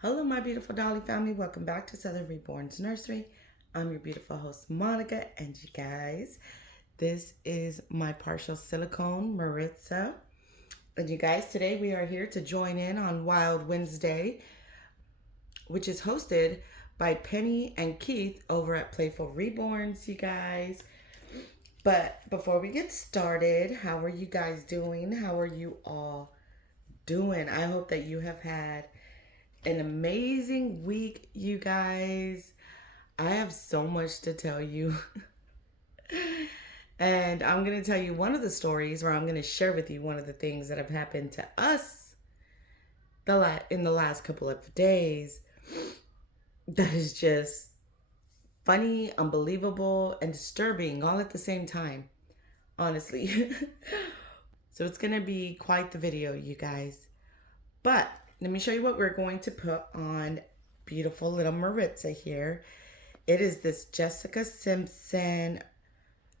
Hello, my beautiful Dolly family. Welcome back to Southern Reborns Nursery. I'm your beautiful host, Monica, and you guys, this is my partial silicone, Maritza. And you guys, today we are here to join in on Wild Wednesday, which is hosted by Penny and Keith over at Playful Reborns, you guys. But before we get started, how are you guys doing? How are you all doing? I hope that you have had an amazing week, you guys. I have so much to tell you. And I'm going to tell you one of the stories, or I'm going to share with you one of the things that have happened to us in the last couple of days that is just funny, unbelievable, and disturbing all at the same time, honestly. So it's going to be quite the video, you guys. But let me show you what we're going to put on beautiful little Maritza here. It is this Jessica Simpson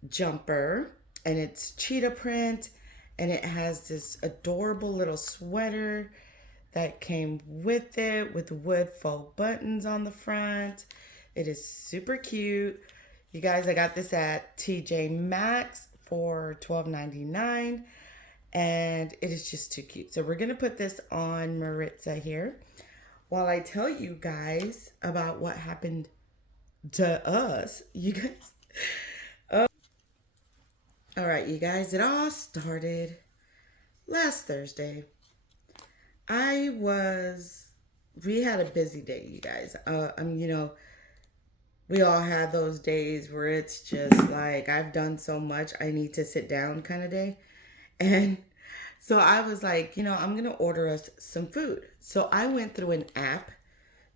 jumper, and it's cheetah print, and it has this adorable little sweater that came with it with wood faux buttons on the front. It is super cute. You guys, I got this at TJ Maxx for $12.99. And it is just too cute. So we're going to put this on Maritza here while I tell you guys about what happened to us. You guys. Oh. All right, you guys. It all started last Thursday. We had a busy day, you guys. We all have those days where it's just like, I've done so much, I need to sit down kind of day. And so I was like, I'm going to order us some food. So I went through an app,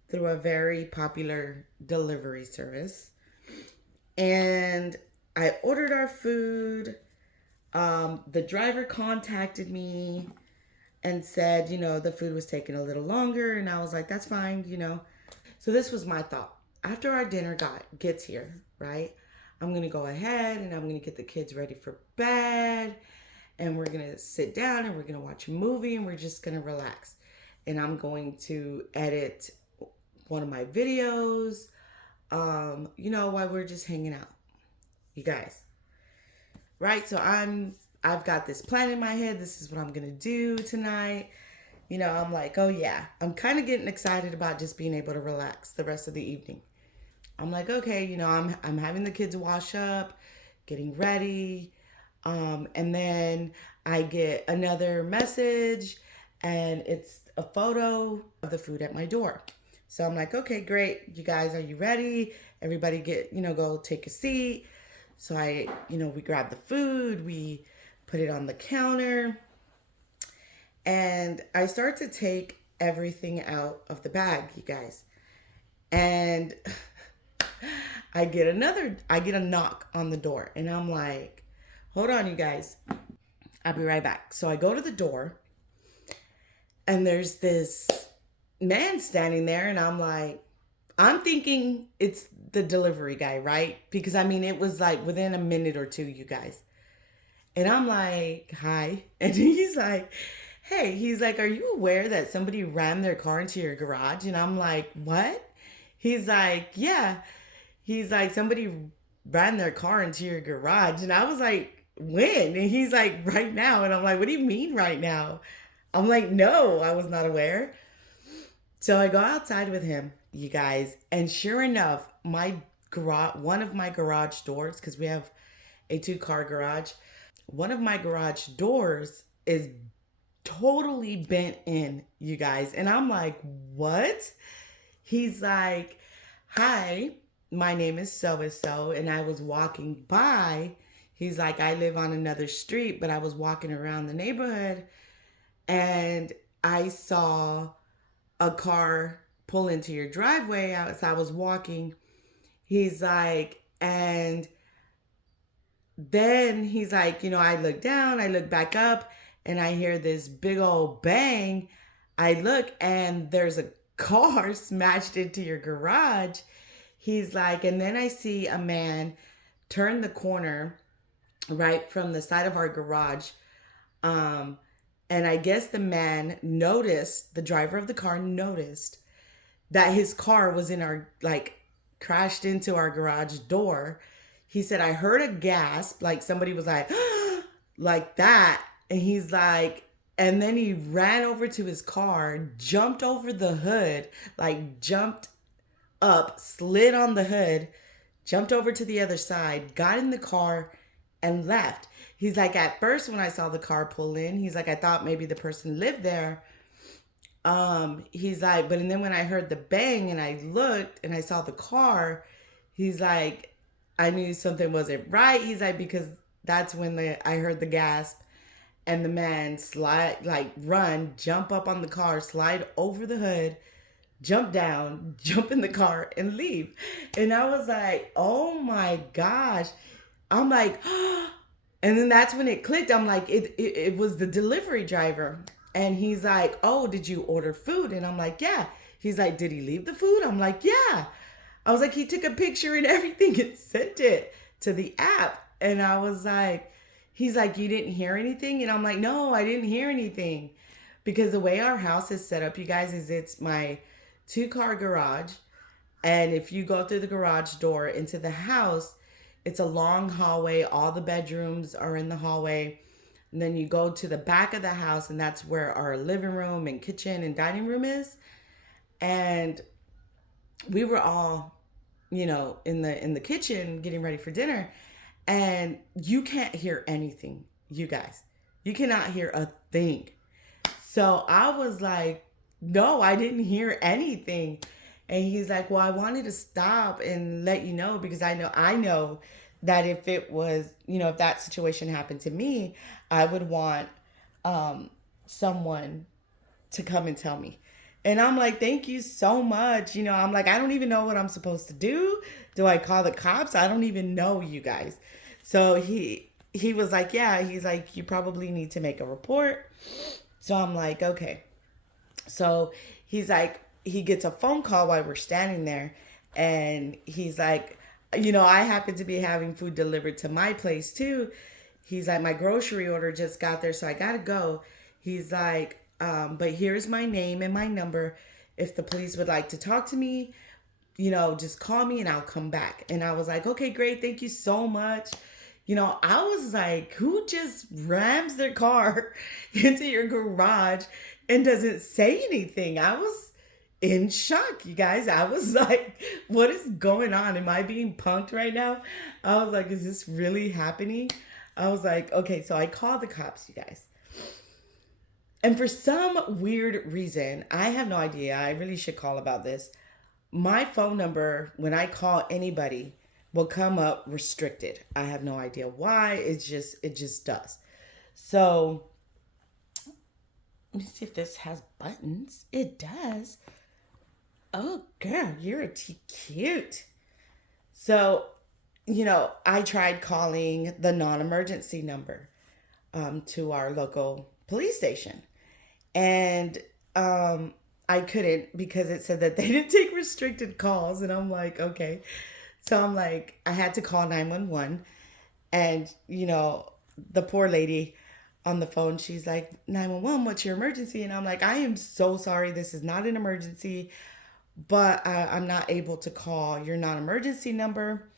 through a very popular delivery service. And I ordered our food. The driver contacted me and said, the food was taking a little longer. And I was like, that's fine. So this was my thought. After our dinner gets here, right? I'm going to go ahead and I'm going to get the kids ready for bed. And we're going to sit down and we're going to watch a movie and we're just going to relax. And I'm going to edit one of my videos, while we're just hanging out. You guys. Right? So I've got this plan in my head. This is what I'm going to do tonight. I'm like, oh yeah. I'm kind of getting excited about just being able to relax the rest of the evening. I'm like, okay, I'm having the kids wash up, getting ready. And then I get another message and it's a photo of the food at my door. So I'm like, okay, great. You guys, are you ready? Everybody go take a seat. So we grab the food, we put it on the counter, and I start to take everything out of the bag, you guys. And I get a knock on the door, and I'm like, hold on, you guys. I'll be right back. So I go to the door, and there's this man standing there, and I'm thinking it's the delivery guy, right? Because it was like within a minute or two, you guys. And I'm like, hi. And he's like, hey, are you aware that somebody rammed their car into your garage? And I'm like, what? He's like, yeah. He's like, somebody ran their car into your garage. And I was like, when? And he's like, right now. And I'm like, what do you mean right now? I'm like, no, I was not aware. So I go outside with him, you guys. And sure enough, one of my garage doors, because we have a 2-car garage, one of my garage doors is totally bent in, you guys. And I'm like, what? He's like, hi, my name is so-and-so, and I was walking by. He's like, I live on another street, but I was walking around the neighborhood and I saw a car pull into your driveway as I was walking. He's like, and then he's like, I look down, I look back up, and I hear this big old bang. I look and there's a car smashed into your garage. He's like, and then I see a man turn the corner right from the side of our garage. And I guess the driver of the car noticed that his car was in our, like, crashed into our garage door. He said, I heard a gasp, like somebody was like, like that. And he's like, and then he ran over to his car, jumped over the hood, like jumped up, slid on the hood, jumped over to the other side, got in the car, and left. He's like, at first, when I saw the car pull in, he's like, I thought maybe the person lived there. He's like, but and then when I heard the bang and I looked and I saw the car, he's like, I knew something wasn't right. He's like, because that's when I heard the gasp and the man slide, like run, jump up on the car, slide over the hood, jump down, jump in the car, and leave. And I was like, oh my gosh. I'm like, and then that's when it clicked. I'm like, it was the delivery driver. And he's like, oh, did you order food? And I'm like, yeah. He's like, did he leave the food? I'm like, yeah. I was like, he took a picture and everything and sent it to the app. And I was like, he's like, you didn't hear anything? And I'm like, no, I didn't hear anything. Because the way our house is set up, you guys, is it's my 2-car garage. And if you go through the garage door into the house, it's a long hallway. All the bedrooms are in the hallway. And then you go to the back of the house, and that's where our living room and kitchen and dining room is. And we were all, in the kitchen getting ready for dinner, and you can't hear anything, you guys. You cannot hear a thing. So I was like, no, I didn't hear anything. And he's like, well, I wanted to stop and let you know because I know that if it was, if that situation happened to me, I would want someone to come and tell me. And I'm like, thank you so much. I'm like, I don't even know what I'm supposed to do. Do I call the cops? I don't even know, you guys. So he was like, yeah, he's like, you probably need to make a report. So I'm like, okay. So he's like, he gets a phone call while we're standing there. And he's like, I happen to be having food delivered to my place too. He's like, my grocery order just got there, so I gotta go. He's like, but here's my name and my number. If the police would like to talk to me, just call me and I'll come back. And I was like, okay, great. Thank you so much. I was like, who just rams their car into your garage and doesn't say anything? I was in shock, you guys. I was like, what is going on? Am I being punked right now? I was like, is this really happening? I was like, okay, so I called the cops, you guys. And for some weird reason, I have no idea. I really should call about this. My phone number, when I call anybody, will come up restricted. I have no idea why. It just does. So let me see if this has buttons. It does. Oh, girl, you're cute. So, I tried calling the non-emergency number to our local police station. And I couldn't because it said that they didn't take restricted calls. And I'm like, okay. So I'm like, I had to call 911. And, the poor lady on the phone, she's like, 911, what's your emergency? And I'm like, I am so sorry. This is not an emergency, but I'm not able to call your non-emergency number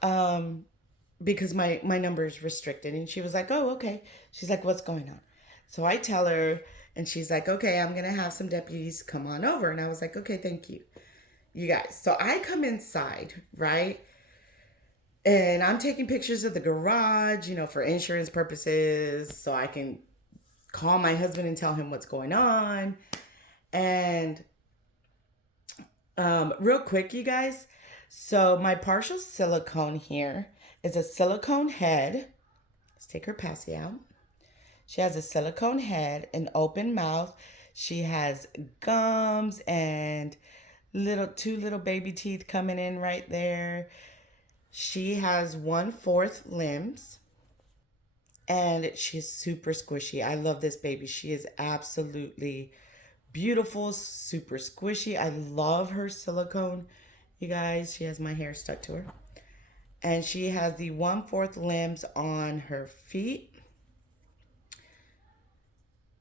because my number is restricted. And she was like, oh, okay. She's like, what's going on? So I tell her, and she's like, okay, I'm going to have some deputies come on over. And I was like, okay, thank you. You guys. So I come inside, right? And I'm taking pictures of the garage, for insurance purposes, so I can call my husband and tell him what's going on. And real quick, you guys. So my partial silicone here is a silicone head. Let's take her passy out. She has a silicone head, an open mouth. She has gums and two little baby teeth coming in right there. She has 1/4 limbs, and she's super squishy. I love this baby. She is absolutely beautiful, super squishy. I love her silicone, you guys. She has my hair stuck to her. And she has the 1/4 limbs on her feet.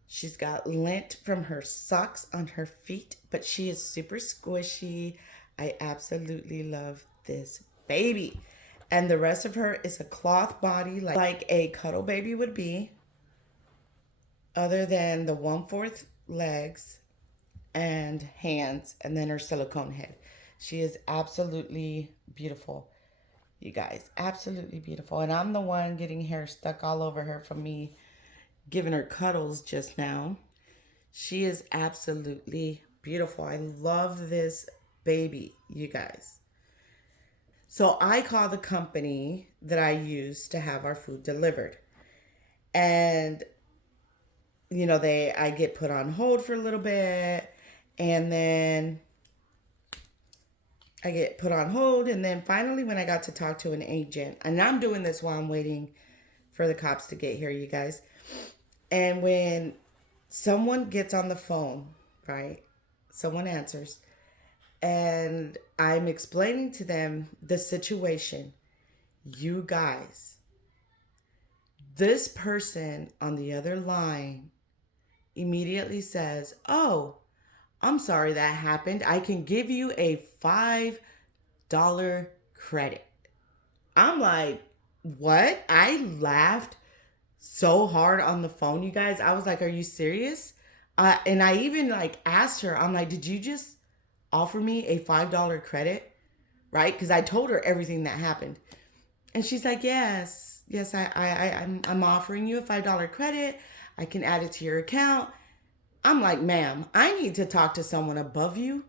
She's got lint from her socks on her feet, but she is super squishy. I absolutely love this baby. And the rest of her is a cloth body like a cuddle baby would be, other than the 1/4 legs and hands, and then her silicone head. She is absolutely beautiful, you guys. Absolutely beautiful. And I'm the one getting hair stuck all over her from me giving her cuddles just now. She is absolutely beautiful. I love this baby, you guys. So I call the company that I use to have our food delivered. And I get put on hold for a little bit, and then I get put on hold, and then finally when I got to talk to an agent, and I'm doing this while I'm waiting for the cops to get here, you guys. And when someone gets on the phone, right? Someone answers, and I'm explaining to them the situation. You guys, this person on the other line immediately says, "Oh, I'm sorry that happened. I can give you a $5 credit." I'm like, "What?" I laughed so hard on the phone, you guys. I was like, "Are you serious?" And I even like asked her, I'm like, "Did you just offer me a $5 credit?" Right? Because I told her everything that happened. And she's like, "Yes, yes, I'm offering you a $5 credit. I can add it to your account." I'm like, "Ma'am, I need to talk to someone above you."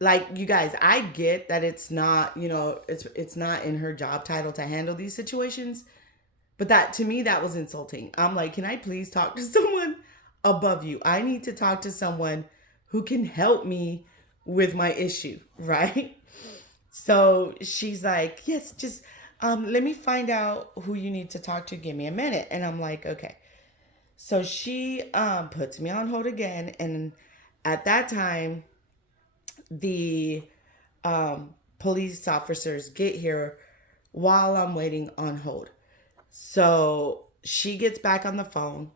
Like, you guys, I get that it's not, it's not in her job title to handle these situations, but that to me that was insulting. I'm like, "Can I please talk to someone above you? I need to talk to someone who can help me with my issue," right? So she's like, "Yes, just let me find out who you need to talk to. Give me a minute." And I'm like, "Okay." So she puts me on hold again, and at that time, the police officers get here while I'm waiting on hold. So she gets back on the phone,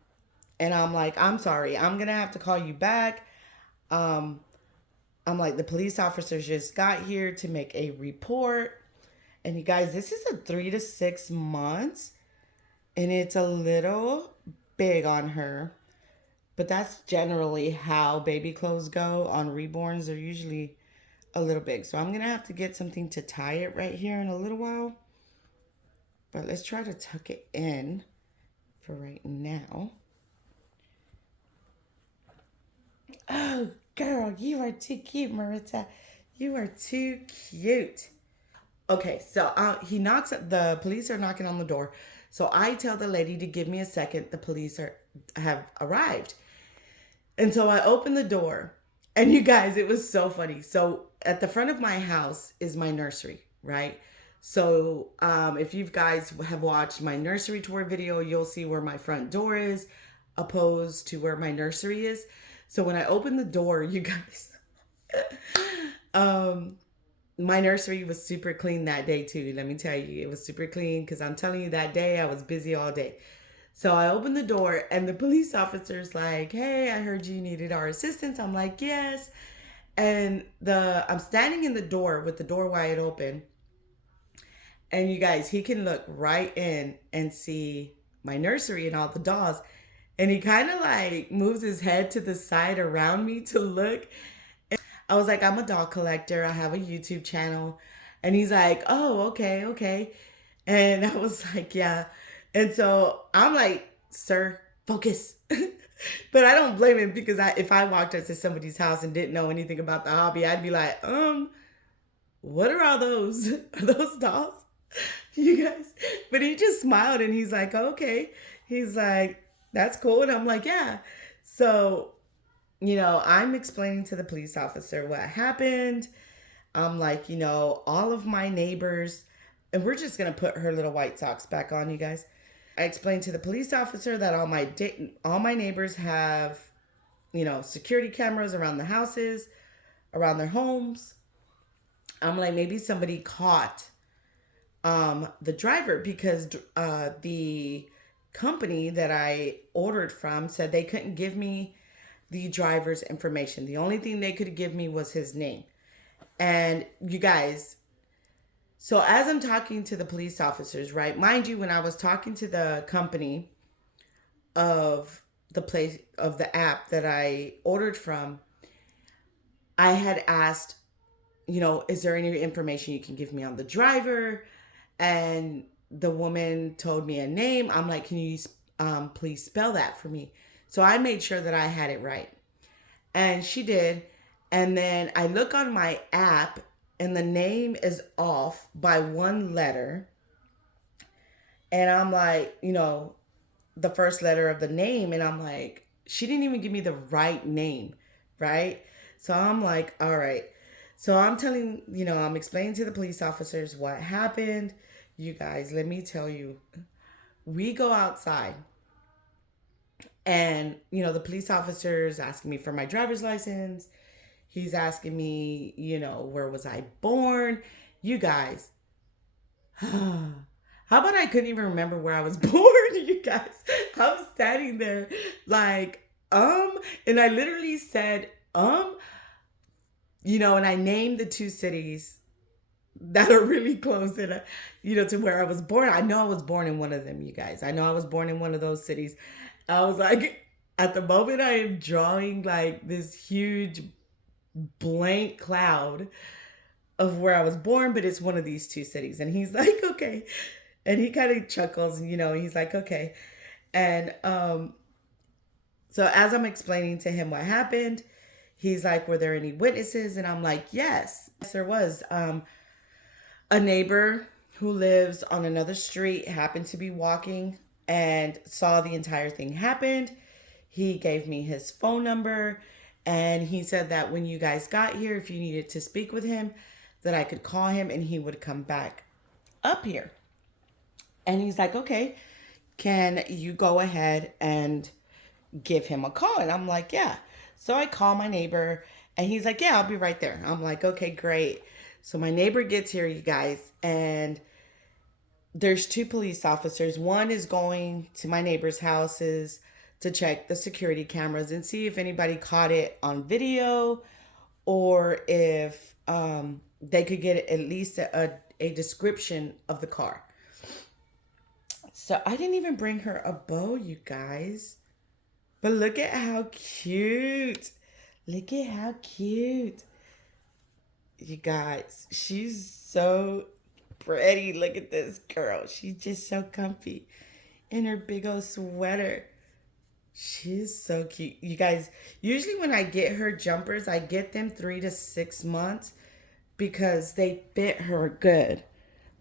and I'm like, "I'm sorry, I'm gonna have to call you back." Um, I'm like, "The police officers just got here to make a report." And you guys, this is a 3 to 6 months, and it's a little big on her. But that's generally how baby clothes go on reborns. They're usually a little big. So I'm going to have to get something to tie it right here in a little while. But let's try to tuck it in for right now. Oh, girl, you are too cute, Marita. You are too cute. Okay, so the police are knocking on the door. So I tell the lady to give me a second. The police have arrived. And so I open the door. And you guys, it was so funny. So at the front of my house is my nursery, right? So if you guys have watched my nursery tour video, you'll see where my front door is opposed to where my nursery is. So when I open the door, you guys, um, my nursery was super clean that day too. Let me tell you, it was super clean because I'm telling you that day I was busy all day. So I opened the door, and the police officer's like, "Hey, I heard you needed our assistance." I'm like, "Yes." And I'm standing in the door with the door wide open. And you guys, he can look right in and see my nursery and all the dolls. And he kind of like moves his head to the side around me to look. I was like, "I'm a doll collector. I have a YouTube channel." And he's like, "Oh, okay, okay." And I was like, "Yeah." And so I'm like, "Sir, focus." But I don't blame him because if I walked up to somebody's house and didn't know anything about the hobby, I'd be like, "What are all those? Are those dolls?" You guys. But he just smiled and he's like, "Okay." He's like, "That's cool." And I'm like, "Yeah." So I'm explaining to the police officer what happened. I'm like, all of my neighbors, and we're just going to put her little white socks back on, you guys. I explained to the police officer that all my neighbors have, security cameras around the houses, around their homes. I'm like, maybe somebody caught the driver because the company that I ordered from said they couldn't give me the driver's information. The only thing they could give me was his name. And you guys, so as I'm talking to the police officers, right? Mind you, when I was talking to the company of the place of the app that I ordered from, I had asked, is there any information you can give me on the driver? And the woman told me a name. I'm like, can you please spell that for me? So I made sure that I had it right. And she did. And then I look on my app and the name is off by one letter. And I'm like, the first letter of the name. And I'm like, she didn't even give me the right name, right? So I'm like, all right. So I'm telling, I'm explaining to the police officers what happened. You guys, let me tell you, we go outside and, the police officer is asking me for my driver's license. He's asking me, where was I born? You guys, how about I couldn't even remember where I was born, you guys? I'm standing there like, and I literally said, and I named the two cities that are really close to, to where I was born. I know I was born in one of them, you guys. I know I was born in one of those cities. I was like, at the moment I am drawing like this huge blank cloud of where I was born, but it's one of these two cities. And he's like, okay. And he kind of chuckles, he's like, okay. And so as I'm explaining to him what happened, he's like, were there any witnesses? And I'm like, yes, there was. A neighbor who lives on another street happened to be walking and saw the entire thing happened. He gave me his phone number and he said that when you guys got here, if you needed to speak with him, that I could call him and he would come back up here. And he's like, okay, can you go ahead and give him a call? And I'm like, yeah. So I call my neighbor and he's like, yeah, I'll be right there. I'm like, okay, great. So my neighbor gets here, you guys, and there's two police officers. One is going to my neighbor's houses to check the security cameras and see if anybody caught it on video or if they could get at least a description of the car. So I didn't even bring her a bow, you guys. But look at how cute. Look at how cute. You guys, she's so pretty. Look at this girl. She's just so comfy in her big old sweater. She's so cute. You guys, usually when I get her jumpers, I get them 3 to 6 months because they fit her good.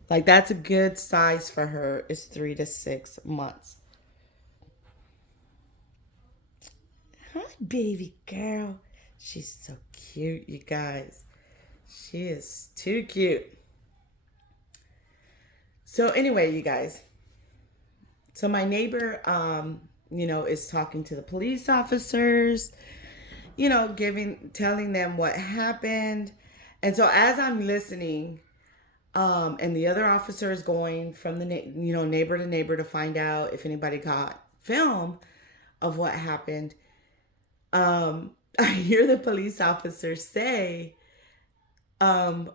Like that's a good size for her is 3 to 6 months. Hi, baby girl. She's so cute, you guys. She is too cute. So anyway, you guys. So my neighbor, is talking to the police officers, telling them what happened. And so as I'm listening, and the other officer is going from the, neighbor to neighbor to find out if anybody got film of what happened. I hear the police officer say, can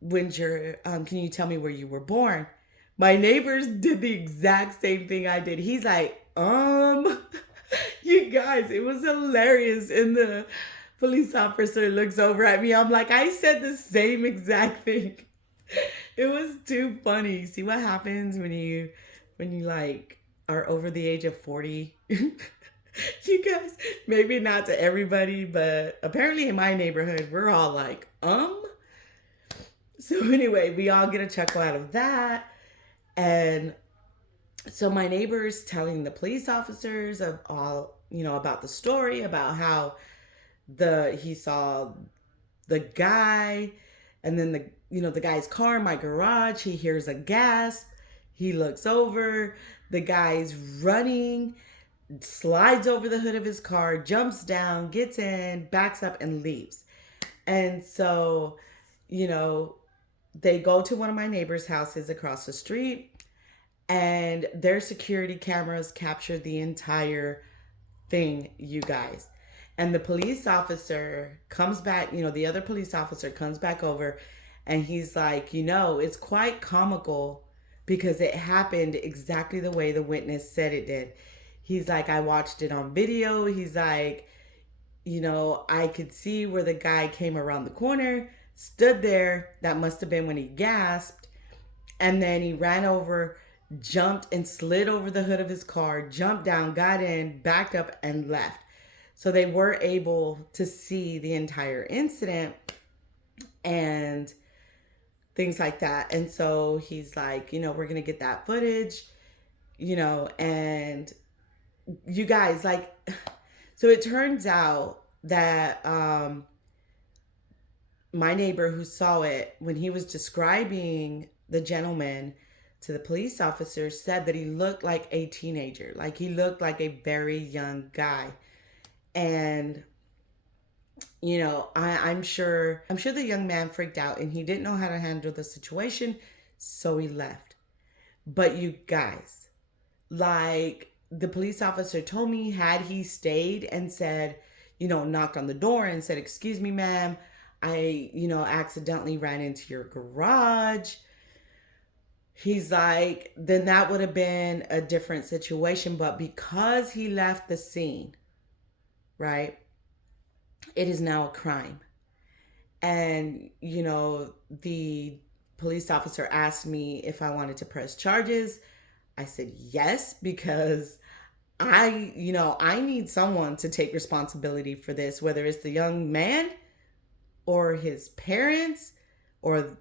you tell me where you were born? My neighbors did the exact same thing I did. He's like, you guys, it was hilarious. And the police officer looks over at me. I'm like, I said the same exact thing. It was too funny. See what happens when you like are over the age of 40? You guys, maybe not to everybody, but apparently in my neighborhood, we're all like, So anyway, we all get a chuckle out of that. And so my neighbor's telling the police officers of all, about the story, about how he saw the guy and then the guy's car in my garage. He hears a gasp. He looks over. The guy's running, slides over the hood of his car, jumps down, gets in, backs up, and leaves. And so, they go to one of my neighbor's houses across the street. and their security cameras captured the entire thing, you guys. And the police officer comes back, the other police officer comes back over, and he's like, it's quite comical because it happened exactly the way the witness said it did. He's like, I watched it on video. He's like, I could see where the guy came around the corner, stood there. That must have been when he gasped. And then he ran over, jumped and slid over the hood of his car, jumped down, got in, backed up, and left. So they were able to see the entire incident and things like that. And so he's like, we're going to get that footage, and you guys, like, so it turns out that my neighbor who saw it, when he was describing the gentleman to the police officer, said that he looked like a teenager, like he looked like a very young guy. And I'm sure the young man freaked out and he didn't know how to handle the situation, so he left. But you guys, like, the police officer told me, had he stayed and said, knocked on the door and said, "Excuse me, ma'am, I, accidentally ran into your garage." He's like, then that would have been a different situation. But because he left the scene, right, it is now a crime. And, the police officer asked me if I wanted to press charges. I said yes, because I need someone to take responsibility for this, whether it's the young man or his parents, or,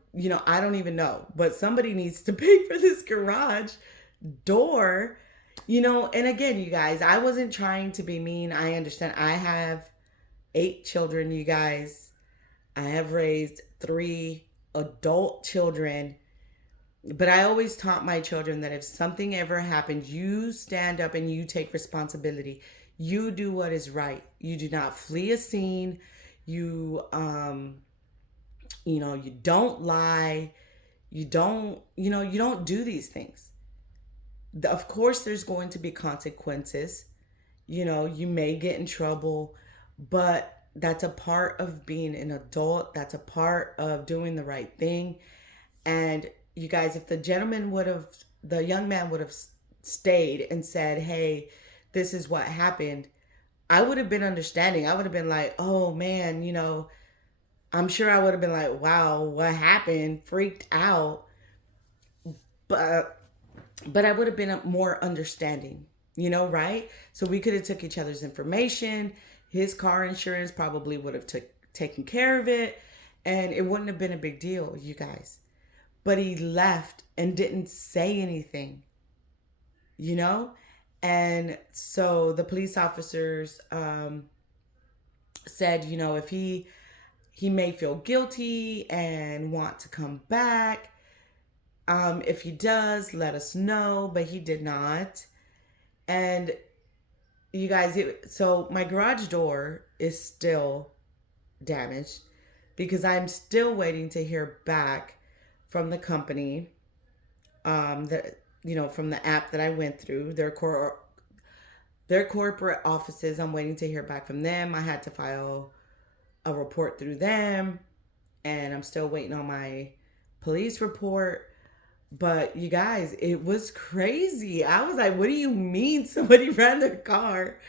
I don't even know, but somebody needs to pay for this garage door, and again, you guys, I wasn't trying to be mean. I understand. I have 8 children, you guys. I have raised 3 adult children. But I always taught my children that if something ever happens, you stand up and you take responsibility. You do what is right. You do not flee a scene. You you don't lie. You don't do these things. Of course there's going to be consequences. You may get in trouble, but that's a part of being an adult. That's a part of doing the right thing. And you guys, if the young man would have stayed and said, "Hey, this is what happened," I would have been understanding. I would have been like, "Oh man, I'm sure I would have been like, wow, what happened?" Freaked out. But I would have been more understanding, right? So we could have took each other's information. His car insurance probably would have taken care of it, and it wouldn't have been a big deal, you guys. But he left and didn't say anything, you know? And so the police officers said, if he may feel guilty and want to come back. If he does, let us know. But he did not. And you guys, so my garage door is still damaged because I'm still waiting to hear back from the company, that from the app that I went through, their corporate offices. I'm waiting to hear back from them. I had to file a report through them, and I'm still waiting on my police report. But you guys, it was crazy. I was like, what do you mean somebody ran their car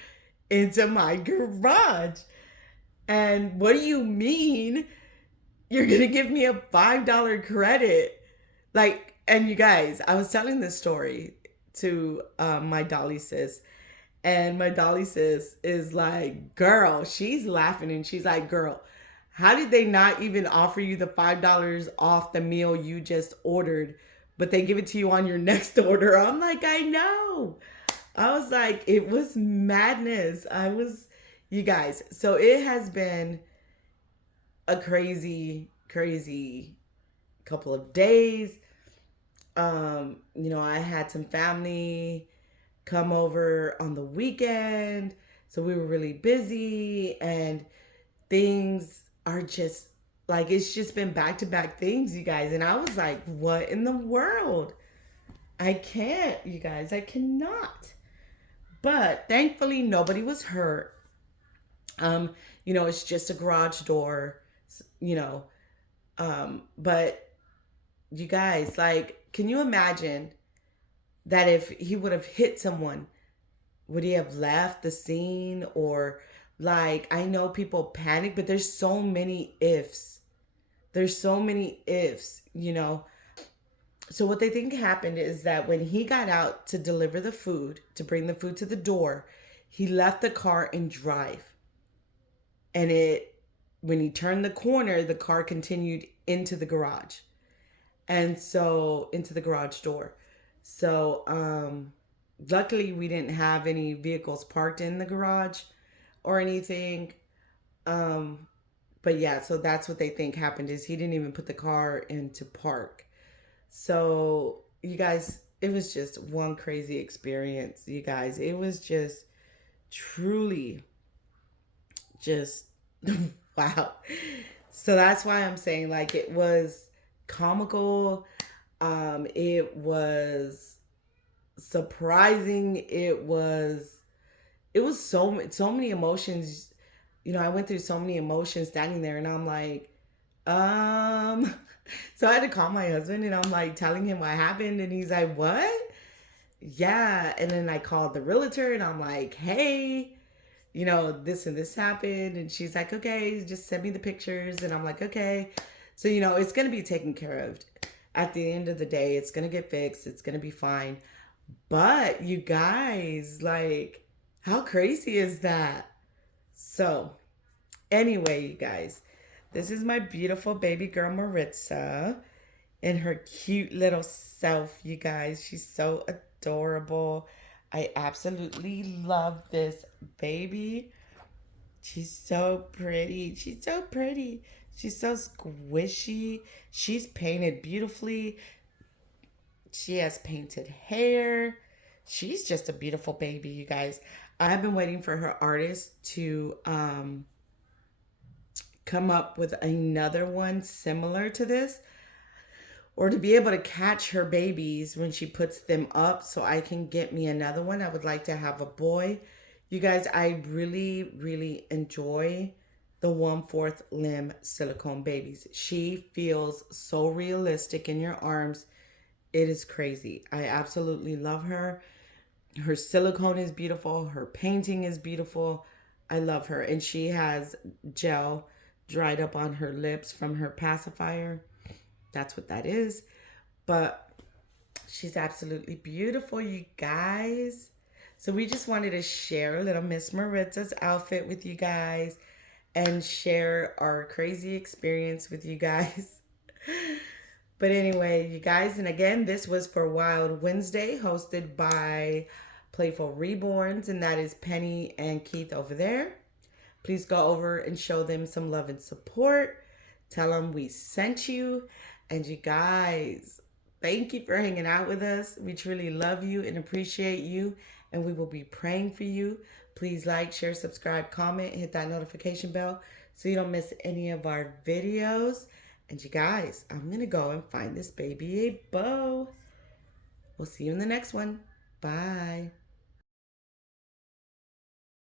into my garage? And what do you mean you're going to give me a $5 credit? Like, and you guys, I was telling this story to my dolly sis. And my dolly sis is like, girl, she's laughing and she's like, girl, how did they not even offer you the $5 off the meal you just ordered, but they give it to you on your next order? I'm like, I know. I was like, it was madness. You guys, so it has been a crazy, crazy couple of days. I had some family come over on the weekend, so we were really busy, and things are just like, it's just been back to back things, you guys. And I was like, what in the world? I can't, you guys. I cannot. But thankfully, nobody was hurt. Um, it's just a garage door, you know. But you guys, like, can you imagine that if he would have hit someone, would he have left the scene? Or, like, I know people panic, but there's so many ifs. There's so many ifs. So what they think happened is that when he got out to deliver the food, to bring the food to the door, he left the car in drive. And when he turned the corner, the car continued into the garage. And so into the garage door. So luckily we didn't have any vehicles parked in the garage or anything. Um but yeah, so that's what they think happened, is he didn't even put the car into park. So you guys, it was just one crazy experience, you guys. It was just truly just wow. So that's why I'm saying, like, it was comical. It was surprising. It was so many emotions. I went through so many emotions standing there, and I'm like, um so I had to call my husband, and I'm like telling him what happened, and he's like, "What?" Yeah, and then I called the realtor, and I'm like, "Hey, this and this happened." And she's like, "Okay, just send me the pictures." And I'm like, "Okay." So, it's going to be taken care of. At the end of the day, it's going to get fixed. It's going to be fine. But you guys, like, how crazy is that? So, anyway, you guys, this is my beautiful baby girl, Maritza, and her cute little self, you guys. She's so adorable. I absolutely love this baby. She's so pretty. She's so pretty. She's so squishy. She's painted beautifully. She has painted hair. She's just a beautiful baby, you guys. I've been waiting for her artist to come up with another one similar to this, or to be able to catch her babies when she puts them up, so I can get me another one. I would like to have a boy. You guys, I really, really enjoy the 1/4 limb silicone babies. She feels so realistic in your arms. It is crazy. I absolutely love her. Her silicone is beautiful. Her painting is beautiful. I love her. And she has gel dried up on her lips from her pacifier. That's what that is. But she's absolutely beautiful, you guys. So we just wanted to share a little Miss Maritza's outfit with you guys and share our crazy experience with you guys. But anyway, you guys, and again, this was for Wild Wednesday, hosted by Playful Reborns, and that is Penny and Keith over there. Please go over and show them some love and support. Tell them we sent you. And you guys, thank you for hanging out with us. We truly love you and appreciate you, and we will be praying for you. Please like, share, subscribe, comment, hit that notification bell so you don't miss any of our videos. And you guys, I'm going to go and find this baby a bow. We'll see you in the next one. Bye.